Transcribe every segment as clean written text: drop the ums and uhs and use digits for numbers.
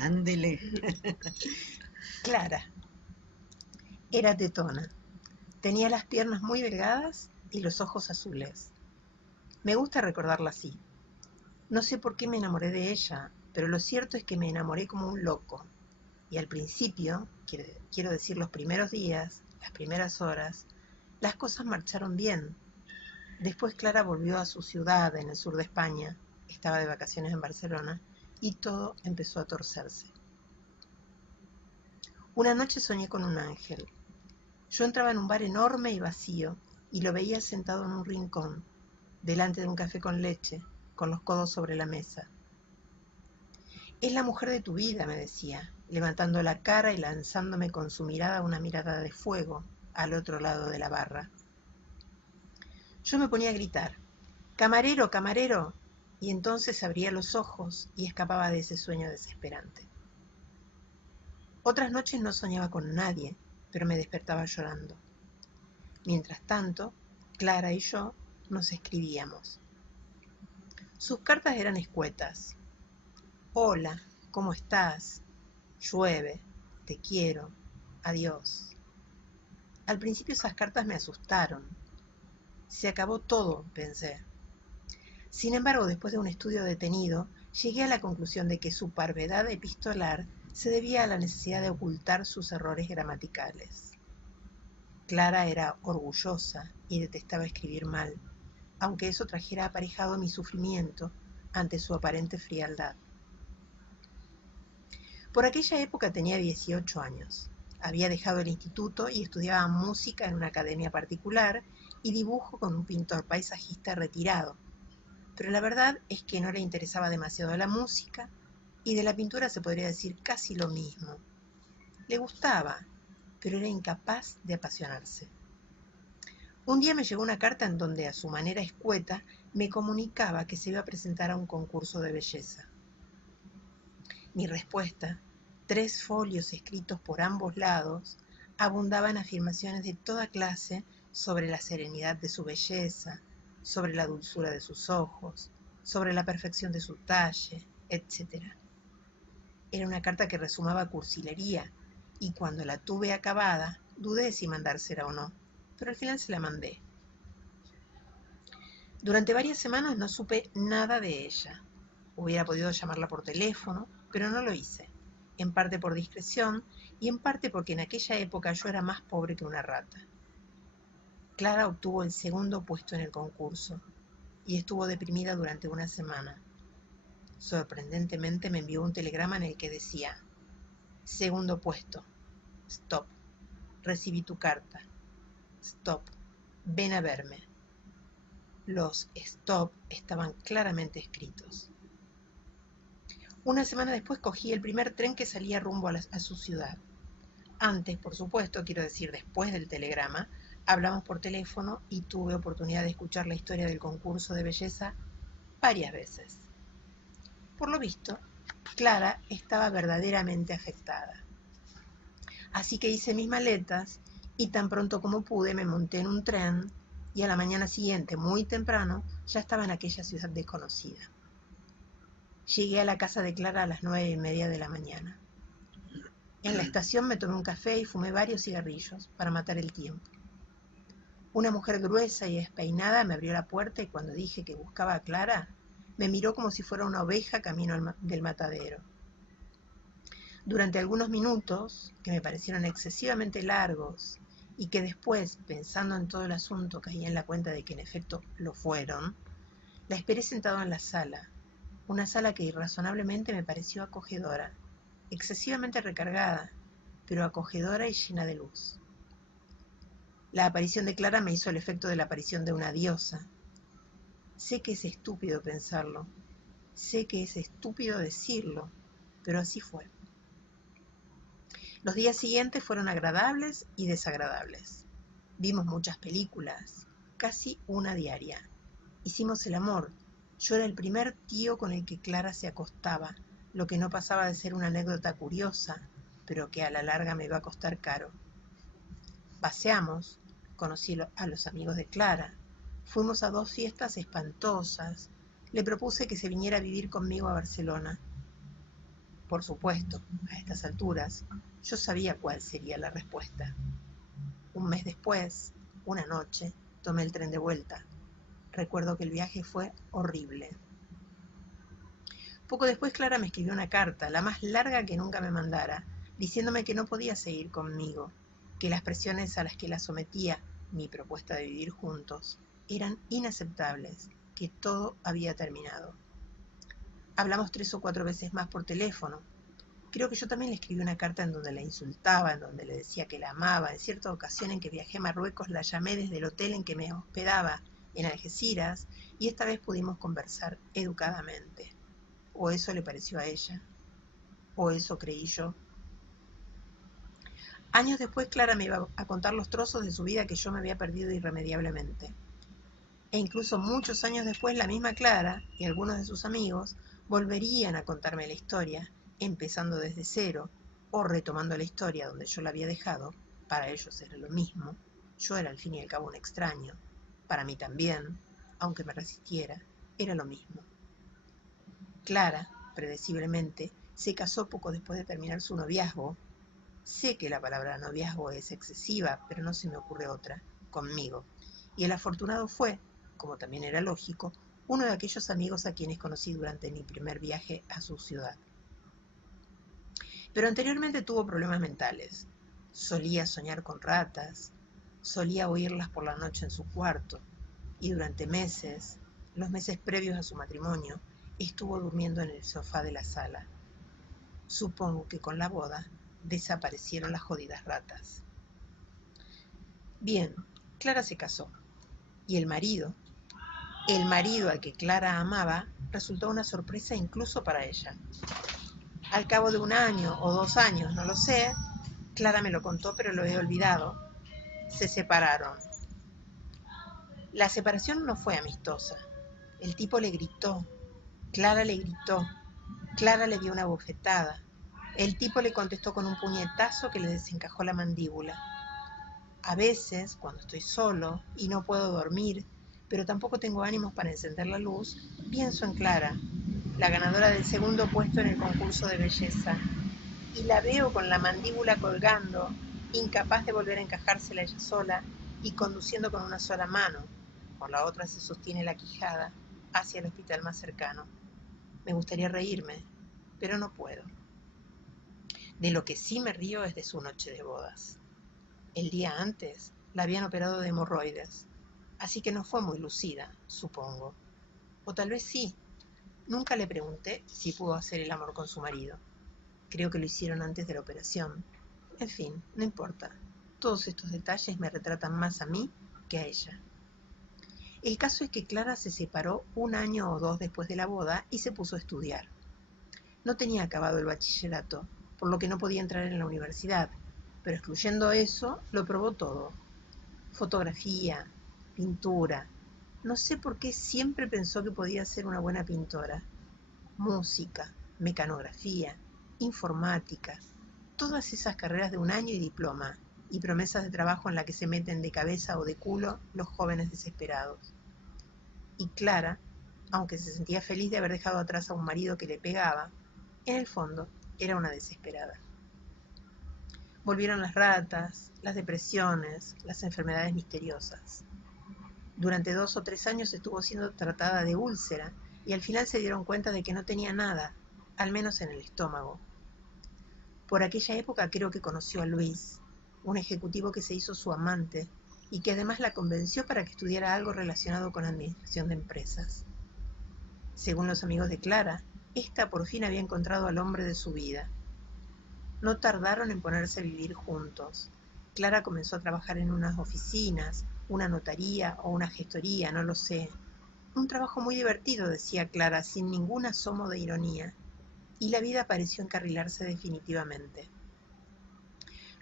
Ándele. Clara era tetona. Tenía las piernas muy delgadas y los ojos azules. Me gusta recordarla así. No sé por qué me enamoré de ella, pero lo cierto es que me enamoré como un loco. Y al principio, quiero decir los primeros días, las primeras horas, las cosas marcharon bien. Después Clara volvió a su ciudad en el sur de España, estaba de vacaciones en Barcelona, y todo empezó a torcerse. Una noche soñé con un ángel. Yo entraba en un bar enorme y vacío, y lo veía sentado en un rincón, delante de un café con leche, con los codos sobre la mesa. Es la mujer de tu vida, me decía, levantando la cara y lanzándome con su mirada una mirada de fuego al otro lado de la barra. Yo me ponía a gritar, ¡camarero, camarero! Y entonces abría los ojos y escapaba de ese sueño desesperante. Otras noches no soñaba con nadie, pero me despertaba llorando. Mientras tanto, Clara y yo nos escribíamos. Sus cartas eran escuetas. Hola, ¿cómo estás? Llueve, te quiero, adiós. Al principio esas cartas me asustaron. Se acabó todo, pensé. Sin embargo, después de un estudio detenido, llegué a la conclusión de que su parvedad epistolar se debía a la necesidad de ocultar sus errores gramaticales. Clara era orgullosa y detestaba escribir mal, aunque eso trajera aparejado mi sufrimiento ante su aparente frialdad. Por aquella época tenía 18 años. Había dejado el instituto y estudiaba música en una academia particular y dibujo con un pintor paisajista retirado. Pero la verdad es que no le interesaba demasiado la música y de la pintura se podría decir casi lo mismo. Le gustaba, pero era incapaz de apasionarse. Un día me llegó una carta en donde, a su manera escueta, me comunicaba que se iba a presentar a un concurso de belleza. Mi respuesta, 3 folios escritos por ambos lados, abundaba en afirmaciones de toda clase sobre la serenidad de su belleza, sobre la dulzura de sus ojos, sobre la perfección de su talle, etc. Era una carta que resumaba cursilería, y cuando la tuve acabada, dudé si mandársela o no, pero al final se la mandé. Durante varias semanas no supe nada de ella. Hubiera podido llamarla por teléfono, pero no lo hice, en parte por discreción y en parte porque en aquella época yo era más pobre que una rata. Clara obtuvo el segundo puesto en el concurso y estuvo deprimida durante una semana. Sorprendentemente me envió un telegrama en el que decía: segundo puesto, stop, recibí tu carta, stop, ven a verme. Los stop estaban claramente escritos. Una semana después cogí el primer tren que salía rumbo a su ciudad. Antes, por supuesto, quiero decir después del telegrama, hablamos por teléfono y tuve oportunidad de escuchar la historia del concurso de belleza varias veces. Por lo visto, Clara estaba verdaderamente afectada. Así que hice mis maletas y tan pronto como pude me monté en un tren y a la mañana siguiente, muy temprano, ya estaba en aquella ciudad desconocida. Llegué a la casa de Clara a las 9:30 de la mañana. En la estación me tomé un café y fumé varios cigarrillos para matar el tiempo. Una mujer gruesa y despeinada me abrió la puerta y cuando dije que buscaba a Clara, me miró como si fuera una oveja camino del matadero. Durante algunos minutos, que me parecieron excesivamente largos y que después, pensando en todo el asunto, caí en la cuenta de que en efecto lo fueron, la esperé sentado en la sala, una sala que irrazonablemente me pareció acogedora, excesivamente recargada, pero acogedora y llena de luz. La aparición de Clara me hizo el efecto de la aparición de una diosa. Sé que es estúpido pensarlo, sé que es estúpido decirlo, pero así fue. Los días siguientes fueron agradables y desagradables. Vimos muchas películas, casi una diaria. Hicimos el amor. Yo era el primer tío con el que Clara se acostaba, lo que no pasaba de ser una anécdota curiosa, pero que a la larga me iba a costar caro. Paseamos, conocí a los amigos de Clara, fuimos a 2 fiestas espantosas, le propuse que se viniera a vivir conmigo a Barcelona. Por supuesto, a estas alturas, yo sabía cuál sería la respuesta. Un mes después, una noche, tomé el tren de vuelta. Recuerdo que el viaje fue horrible. Poco después Clara me escribió una carta, la más larga que nunca me mandara, diciéndome que no podía seguir conmigo, que las presiones a las que la sometía mi propuesta de vivir juntos eran inaceptables, que todo había terminado. Hablamos 3 o 4 veces más por teléfono. Creo que yo también le escribí una carta en donde la insultaba, en donde le decía que la amaba. En cierta ocasión en que viajé a Marruecos la llamé desde el hotel en que me hospedaba en Algeciras y esta vez pudimos conversar educadamente. O eso le pareció a ella, o eso creí yo. Años después Clara me iba a contar los trozos de su vida que yo me había perdido irremediablemente. E incluso muchos años después la misma Clara y algunos de sus amigos volverían a contarme la historia, empezando desde cero o retomando la historia donde yo la había dejado. Para ellos era lo mismo. Yo era al fin y al cabo un extraño. Para mí también, aunque me resistiera, era lo mismo. Clara, predeciblemente, se casó poco después de terminar su noviazgo. Sé que la palabra noviazgo es excesiva, pero no se me ocurre otra, conmigo. Y el afortunado fue, como también era lógico, uno de aquellos amigos a quienes conocí durante mi primer viaje a su ciudad. Pero anteriormente tuvo problemas mentales. Solía soñar con ratas, solía oírlas por la noche en su cuarto, y durante meses, los meses previos a su matrimonio, estuvo durmiendo en el sofá de la sala. Supongo que con la boda desaparecieron las jodidas ratas. Bien, Clara se casó, y el marido al que Clara amaba, resultó una sorpresa incluso para ella. Al cabo de 1 año o 2 años, no lo sé, Clara me lo contó, pero lo he olvidado, se separaron. La separación no fue amistosa. El tipo le gritó, Clara le gritó, Clara le dio una bofetada. El tipo le contestó con un puñetazo que le desencajó la mandíbula. A veces, cuando estoy solo y no puedo dormir, pero tampoco tengo ánimos para encender la luz, pienso en Clara, la ganadora del 2.º puesto en el concurso de belleza, y la veo con la mandíbula colgando, incapaz de volver a encajársela ella sola y conduciendo con una sola mano, con la otra se sostiene la quijada, hacia el hospital más cercano. Me gustaría reírme, pero no puedo. De lo que sí me río es de su noche de bodas. El día antes la habían operado de hemorroides, así que no fue muy lucida, supongo. O tal vez sí. Nunca le pregunté si pudo hacer el amor con su marido. Creo que lo hicieron antes de la operación. En fin, no importa. Todos estos detalles me retratan más a mí que a ella. El caso es que Clara se separó 1 año o 2 después de la boda y se puso a estudiar. No tenía acabado el bachillerato, por lo que no podía entrar en la universidad, pero excluyendo eso, lo probó todo. Fotografía, pintura. No sé por qué siempre pensó que podía ser una buena pintora. Música, mecanografía, informática, todas esas carreras de 1 año y diploma, y promesas de trabajo en la que se meten de cabeza o de culo los jóvenes desesperados. Y Clara, aunque se sentía feliz de haber dejado atrás a un marido que le pegaba, en el fondo era una desesperada. Volvieron las ratas, las depresiones, las enfermedades misteriosas. Durante 2 o 3 años estuvo siendo tratada de úlcera y al final se dieron cuenta de que no tenía nada, al menos en el estómago. Por aquella época creo que conoció a Luis, un ejecutivo que se hizo su amante y que además la convenció para que estudiara algo relacionado con administración de empresas. Según los amigos de Clara, ésta por fin había encontrado al hombre de su vida. No tardaron en ponerse a vivir juntos. Clara comenzó a trabajar en unas oficinas, una notaría o una gestoría, no lo sé. Un trabajo muy divertido, decía Clara, sin ningún asomo de ironía. Y la vida pareció encarrilarse definitivamente.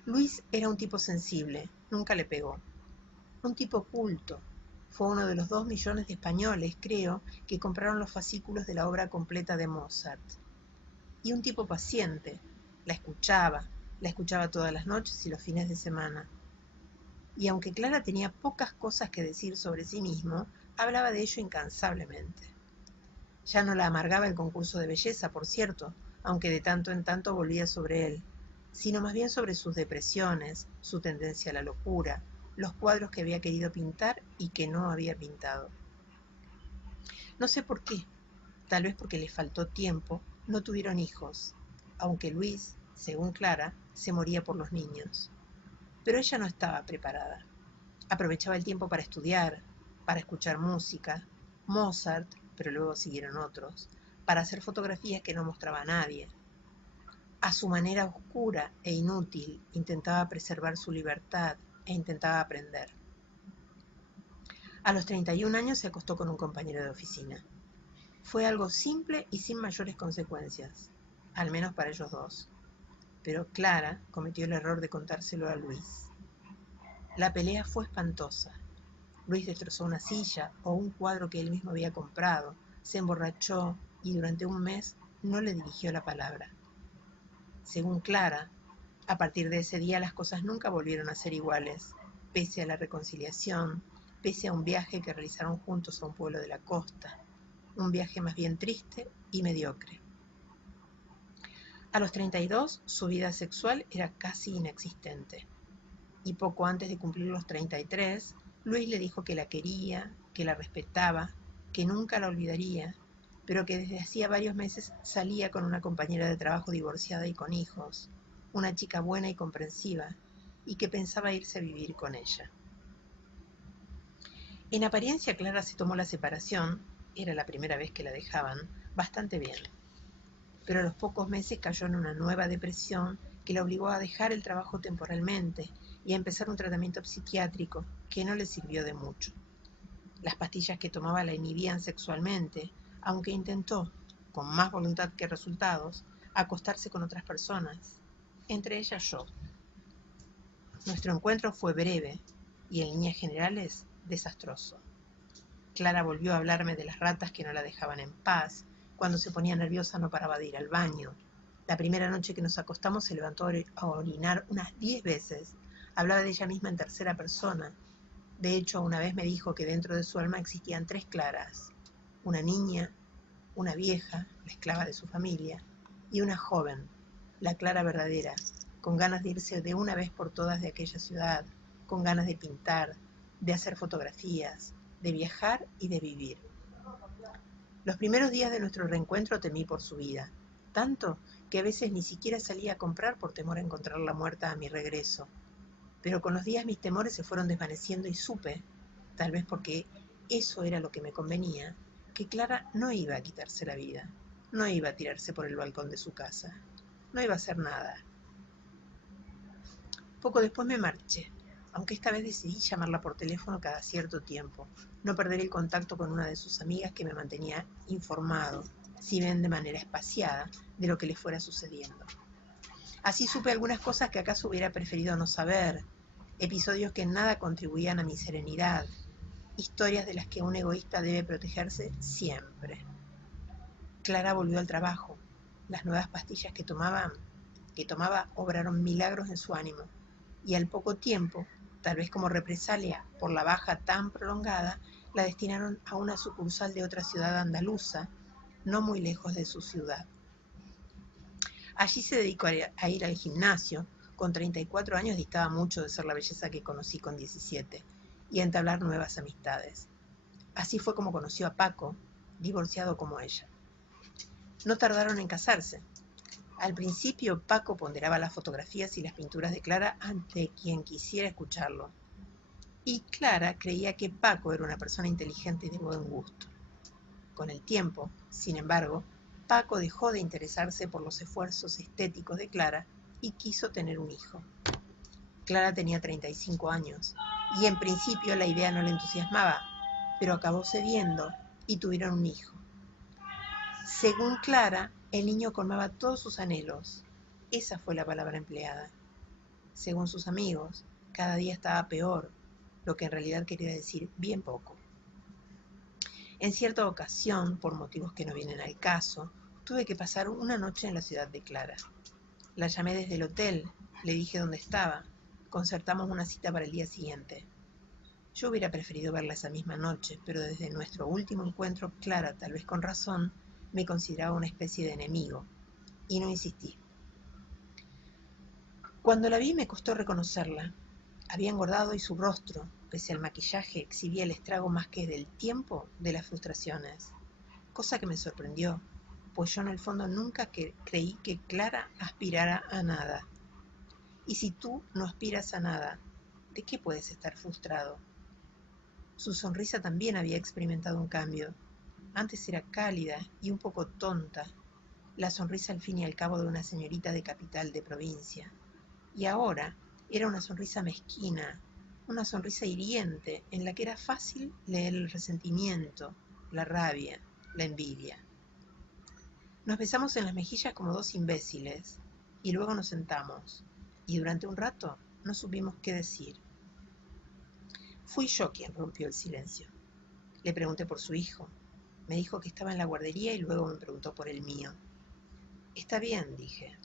Luis era un tipo sensible, nunca le pegó. Un tipo culto. Fue uno de los 2 millones de españoles, creo, que compraron los fascículos de la obra completa de Mozart. Y un tipo paciente. La escuchaba todas las noches y los fines de semana. Y aunque Clara tenía pocas cosas que decir sobre sí mismo, hablaba de ello incansablemente. Ya no la amargaba el concurso de belleza, por cierto, aunque de tanto en tanto volvía sobre él, sino más bien sobre sus depresiones, su tendencia a la locura, los cuadros que había querido pintar y que no había pintado. No sé por qué, tal vez porque le faltó tiempo, no tuvieron hijos, aunque Luis, según Clara, se moría por los niños. Pero ella no estaba preparada. Aprovechaba el tiempo para estudiar, para escuchar música, Mozart, pero luego siguieron otros, para hacer fotografías que no mostraba a nadie. A su manera oscura e inútil, intentaba preservar su libertad e intentaba aprender. A los 31 años se acostó con un compañero de oficina. Fue algo simple y sin mayores consecuencias, al menos para ellos dos. Pero Clara cometió el error de contárselo a Luis. La pelea fue espantosa. Luis destrozó una silla o un cuadro que él mismo había comprado, se emborrachó y durante un mes no le dirigió la palabra. Según Clara, a partir de ese día las cosas nunca volvieron a ser iguales, pese a la reconciliación, pese a un viaje que realizaron juntos a un pueblo de la costa, un viaje más bien triste y mediocre. A los 32, su vida sexual era casi inexistente, y poco antes de cumplir los 33, Luis le dijo que la quería, que la respetaba, que nunca la olvidaría, pero que desde hacía varios meses salía con una compañera de trabajo divorciada y con hijos, una chica buena y comprensiva, y que pensaba irse a vivir con ella. En apariencia, Clara se tomó la separación, era la primera vez que la dejaban, bastante bien. Pero a los pocos meses cayó en una nueva depresión que la obligó a dejar el trabajo temporalmente y a empezar un tratamiento psiquiátrico que no le sirvió de mucho. Las pastillas que tomaba la inhibían sexualmente, aunque intentó, con más voluntad que resultados, acostarse con otras personas, entre ellas yo. Nuestro encuentro fue breve y en líneas generales desastroso. Clara volvió a hablarme de las ratas que no la dejaban en paz. Cuando se ponía nerviosa no paraba de ir al baño. La primera noche que nos acostamos se levantó a orinar unas 10 veces. Hablaba de ella misma en tercera persona. De hecho, una vez me dijo que dentro de su alma existían 3 Claras. Una niña, una vieja, la esclava de su familia, y una joven, la Clara verdadera, con ganas de irse de una vez por todas de aquella ciudad, con ganas de pintar, de hacer fotografías, de viajar y de vivir. Los primeros días de nuestro reencuentro temí por su vida, tanto que a veces ni siquiera salía a comprar por temor a encontrarla muerta a mi regreso. Pero con los días mis temores se fueron desvaneciendo y supe, tal vez porque eso era lo que me convenía, que Clara no iba a quitarse la vida, no iba a tirarse por el balcón de su casa, no iba a hacer nada. Poco después me marché, aunque esta vez decidí llamarla por teléfono cada cierto tiempo, no perder el contacto con una de sus amigas que me mantenía informado, si bien de manera espaciada, de lo que le fuera sucediendo. Así supe algunas cosas que acaso hubiera preferido no saber, episodios que en nada contribuían a mi serenidad, historias de las que un egoísta debe protegerse siempre. Clara volvió al trabajo. Las nuevas pastillas que tomaba obraron milagros en su ánimo, y al poco tiempo, tal vez como represalia por la baja tan prolongada, la destinaron a una sucursal de otra ciudad andaluza, no muy lejos de su ciudad. Allí se dedicó a ir al gimnasio. Con 34 años distaba mucho de ser la belleza que conocí con 17, y a entablar nuevas amistades. Así fue como conoció a Paco, divorciado como ella. No tardaron en casarse. Al principio Paco ponderaba las fotografías y las pinturas de Clara ante quien quisiera escucharlo. Y Clara creía que Paco era una persona inteligente y de buen gusto. Con el tiempo, sin embargo, Paco dejó de interesarse por los esfuerzos estéticos de Clara y quiso tener un hijo. Clara tenía 35 años y en principio la idea no le entusiasmaba, pero acabó cediendo y tuvieron un hijo. Según Clara, el niño colmaba todos sus anhelos. Esa fue la palabra empleada. Según sus amigos, cada día estaba peor, lo que en realidad quería decir bien poco. En cierta ocasión, por motivos que no vienen al caso, tuve que pasar una noche en la ciudad de Clara. La llamé desde el hotel, le dije dónde estaba, concertamos una cita para el día siguiente. Yo hubiera preferido verla esa misma noche, pero desde nuestro último encuentro, Clara, tal vez con razón, me consideraba una especie de enemigo. y no insistí. Cuando la vi me costó reconocerla. Había engordado y su rostro, pese al maquillaje, exhibía el estrago más que del tiempo de las frustraciones, cosa que me sorprendió, pues yo en el fondo nunca creí que Clara aspirara a nada. Y si tú no aspiras a nada, ¿de qué puedes estar frustrado? Su sonrisa también había experimentado un cambio. Antes era cálida y un poco tonta, la sonrisa al fin y al cabo de una señorita de capital de provincia. Y ahora era una sonrisa mezquina, una sonrisa hiriente en la que era fácil leer el resentimiento, la rabia, la envidia. Nos besamos en las mejillas como dos imbéciles y luego nos sentamos y durante un rato no supimos qué decir. Fui yo quien rompió el silencio. Le pregunté por su hijo. Me dijo que estaba en la guardería y luego me preguntó por el mío. Está bien, dije.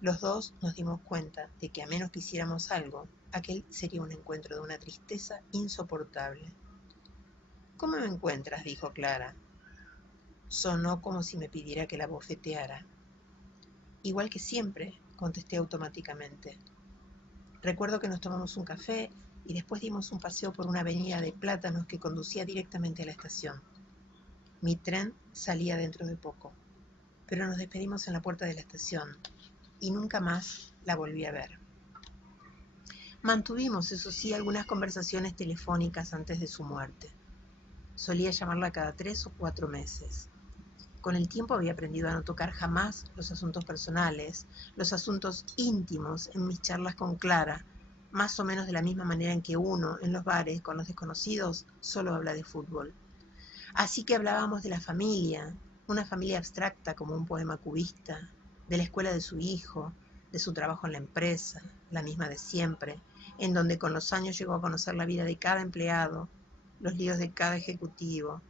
Los dos nos dimos cuenta de que a menos que hiciéramos algo, aquel sería un encuentro de una tristeza insoportable. ¿Cómo me encuentras?, dijo Clara. Sonó como si me pidiera que la bofeteara. Igual que siempre, contesté automáticamente. Recuerdo que nos tomamos un café y después dimos un paseo por una avenida de plátanos que conducía directamente a la estación. Mi tren salía dentro de poco, pero nos despedimos en la puerta de la estación y nunca más la volví a ver. Mantuvimos, eso sí, algunas conversaciones telefónicas antes de su muerte. Solía llamarla cada 3 o 4 meses. Con el tiempo había aprendido a no tocar jamás los asuntos personales, los asuntos íntimos en mis charlas con Clara, más o menos de la misma manera en que uno, en los bares, con los desconocidos, solo habla de fútbol. Así que hablábamos de la familia, una familia abstracta como un poema cubista, de la escuela de su hijo, de su trabajo en la empresa, la misma de siempre, en donde con los años llegó a conocer la vida de cada empleado, los líos de cada ejecutivo,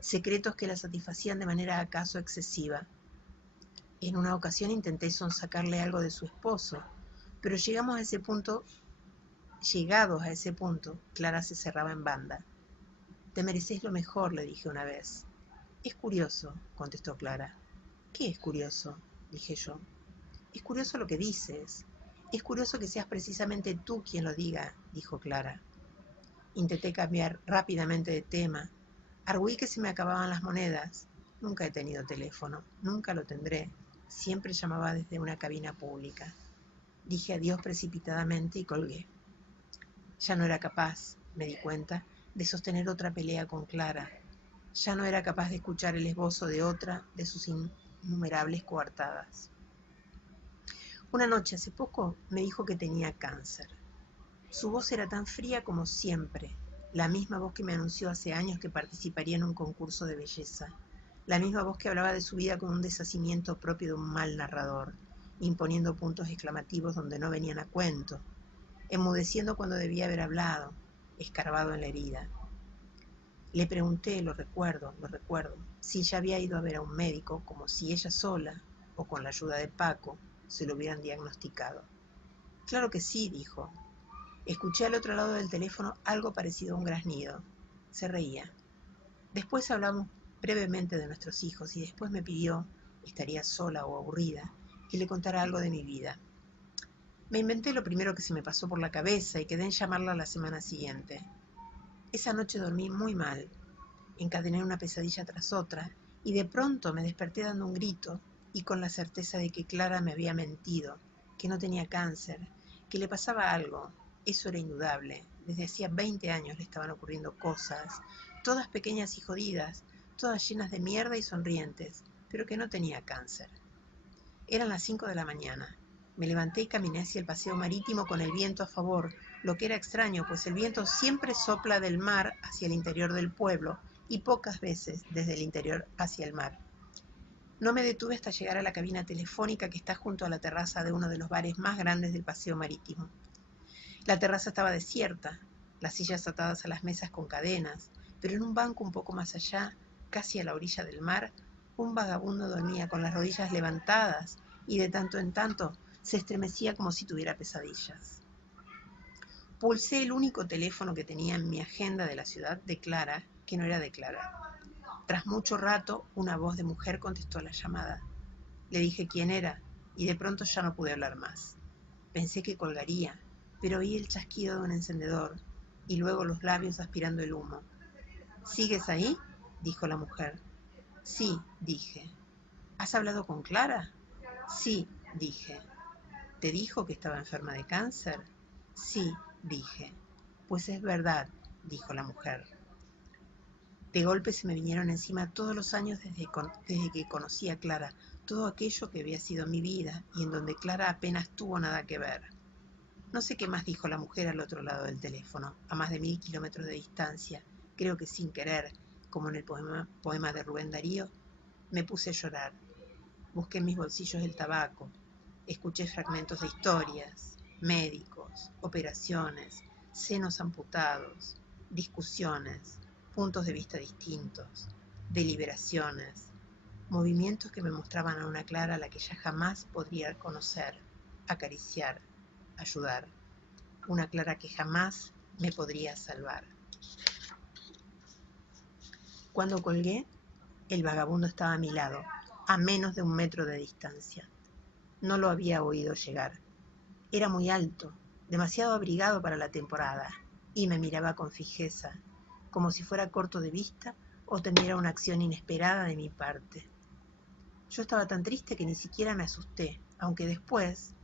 secretos que la satisfacían de manera acaso excesiva. En una ocasión intenté sonsacarle algo de su esposo, pero llegados a ese punto, Clara se cerraba en banda. Te mereces lo mejor, le dije una vez. Es curioso, contestó Clara. ¿Qué es curioso?, dije yo. Es curioso lo que dices. Es curioso que seas precisamente tú quien lo diga, dijo Clara. Intenté cambiar rápidamente de tema. Arguí que se me acababan las monedas. Nunca he tenido teléfono, nunca lo tendré. Siempre llamaba desde una cabina pública. Dije adiós precipitadamente y colgué. Ya no era capaz, me di cuenta, de sostener otra pelea con Clara. Ya no era capaz de escuchar el esbozo de otra de sus innumerables coartadas. Una noche, hace poco, me dijo que tenía cáncer. Su voz era tan fría como siempre, la misma voz que me anunció hace años que participaría en un concurso de belleza, la misma voz que hablaba de su vida con un deshacimiento propio de un mal narrador, imponiendo puntos exclamativos donde no venían a cuento, enmudeciendo cuando debía haber hablado, escarbado en la herida. Le pregunté, lo recuerdo, si ya había ido a ver a un médico, como si ella sola, o con la ayuda de Paco, se lo hubieran diagnosticado. Claro que sí, dijo. Escuché al otro lado del teléfono algo parecido a un graznido. Se reía. Después hablamos brevemente de nuestros hijos y después me pidió, estaría sola o aburrida, que le contara algo de mi vida. Me inventé lo primero que se me pasó por la cabeza y quedé en llamarla la semana siguiente. Esa noche dormí muy mal. Encadené una pesadilla tras otra y de pronto me desperté dando un grito y con la certeza de que Clara me había mentido, que no tenía cáncer, que le pasaba algo. Eso era indudable. Desde hacía 20 años le estaban ocurriendo cosas, todas pequeñas y jodidas, todas llenas de mierda y sonrientes, pero que no tenía cáncer. Eran las 5 de la mañana. Me levanté y caminé hacia el paseo marítimo con el viento a favor, lo que era extraño, pues el viento siempre sopla del mar hacia el interior del pueblo y pocas veces desde el interior hacia el mar. No me detuve hasta llegar a la cabina telefónica que está junto a la terraza de uno de los bares más grandes del paseo marítimo. La terraza estaba desierta, las sillas atadas a las mesas con cadenas, pero en un banco un poco más allá, casi a la orilla del mar, un vagabundo dormía con las rodillas levantadas y de tanto en tanto se estremecía como si tuviera pesadillas. Pulsé el único teléfono que tenía en mi agenda de la ciudad de Clara, que no era de Clara. Tras mucho rato, una voz de mujer contestó la llamada. Le dije quién era y de pronto ya no pude hablar más. Pensé que colgaría, pero oí el chasquido de un encendedor y luego los labios aspirando el humo. ¿Sigues ahí?, dijo la mujer. Sí, dije. ¿Has hablado con Clara? Sí, dije. ¿Te dijo que estaba enferma de cáncer? Sí, dije. Pues es verdad, dijo la mujer. De golpe se me vinieron encima todos los años desde que conocí a Clara, todo aquello que había sido mi vida y en donde Clara apenas tuvo nada que ver. No sé qué más dijo la mujer al otro lado del teléfono, a más de 1000 kilómetros de distancia, creo que sin querer, como en el poema de Rubén Darío. Me puse a llorar. Busqué en mis bolsillos el tabaco. Escuché fragmentos de historias, médicos, operaciones, senos amputados, discusiones, puntos de vista distintos, deliberaciones, movimientos que me mostraban a una Clara a la que ya jamás podría conocer, acariciar, ayudar. Una Clara que jamás me podría salvar. Cuando colgué, el vagabundo estaba a mi lado, a menos de 1 metro de distancia. No lo había oído llegar. Era muy alto, demasiado abrigado para la temporada, y me miraba con fijeza, como si fuera corto de vista o temiera una acción inesperada de mi parte. Yo estaba tan triste que ni siquiera me asusté, aunque después,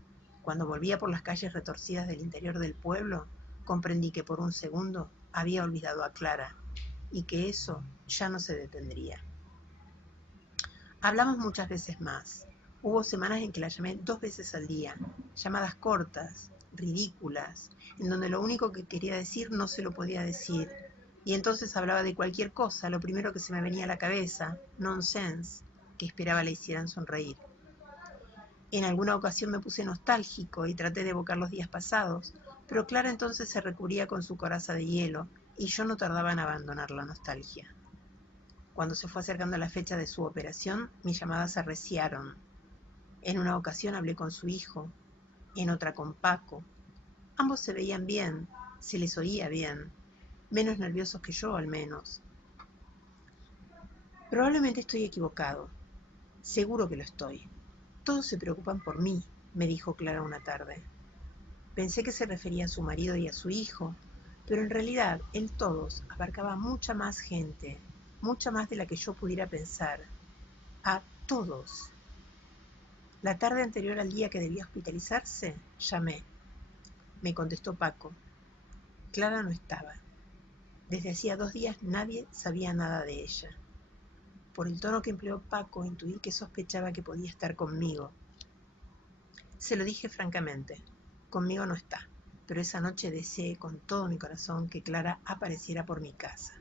cuando volvía por las calles retorcidas del interior del pueblo, comprendí que por un segundo había olvidado a Clara y que eso ya no se detendría. Hablamos muchas veces más. Hubo semanas en que la llamé 2 veces al día, llamadas cortas, ridículas, en donde lo único que quería decir no se lo podía decir, y entonces hablaba de cualquier cosa, lo primero que se me venía a la cabeza, nonsense, que esperaba le hicieran sonreír. En alguna ocasión me puse nostálgico y traté de evocar los días pasados, pero Clara entonces se recubría con su coraza de hielo, y yo no tardaba en abandonar la nostalgia. Cuando se fue acercando la fecha de su operación, mis llamadas se arreciaron. En una ocasión hablé con su hijo, en otra con Paco. Ambos se veían bien, se les oía bien, menos nerviosos que yo al menos. Probablemente estoy equivocado. Seguro que lo estoy. Todos se preocupan por mí, me dijo Clara una tarde. Pensé que se refería a su marido y a su hijo, pero en realidad el todos abarcaba mucha más gente, mucha más de la que yo pudiera pensar. A todos. La tarde anterior al día que debía hospitalizarse, llamé. Me contestó Paco. Clara no estaba. Desde hacía 2 días nadie sabía nada de ella. Por el tono que empleó Paco, intuí que sospechaba que podía estar conmigo. Se lo dije francamente. Conmigo no está, pero esa noche deseé con todo mi corazón que Clara apareciera por mi casa.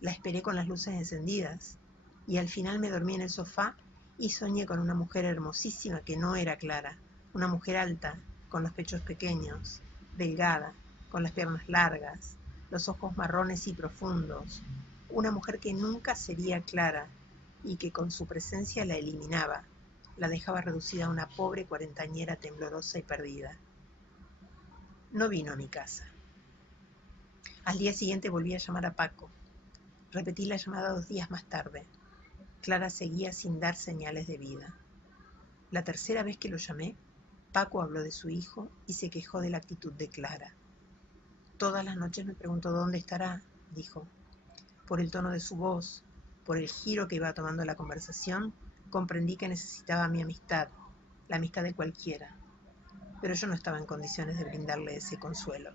La esperé con las luces encendidas y al final me dormí en el sofá y soñé con una mujer hermosísima que no era Clara, una mujer alta, con los pechos pequeños, delgada, con las piernas largas, los ojos marrones y profundos, una mujer que nunca sería Clara y que con su presencia la eliminaba, la dejaba reducida a una pobre cuarentañera temblorosa y perdida. No vino a mi casa. Al día siguiente volví a llamar a Paco. Repetí la llamada 2 días más tarde. Clara seguía sin dar señales de vida. La tercera vez que lo llamé, Paco habló de su hijo y se quejó de la actitud de Clara. Todas las noches me preguntó dónde estará, dijo. Por el tono de su voz, por el giro que iba tomando la conversación, comprendí que necesitaba mi amistad, la amistad de cualquiera. Pero yo no estaba en condiciones de brindarle ese consuelo.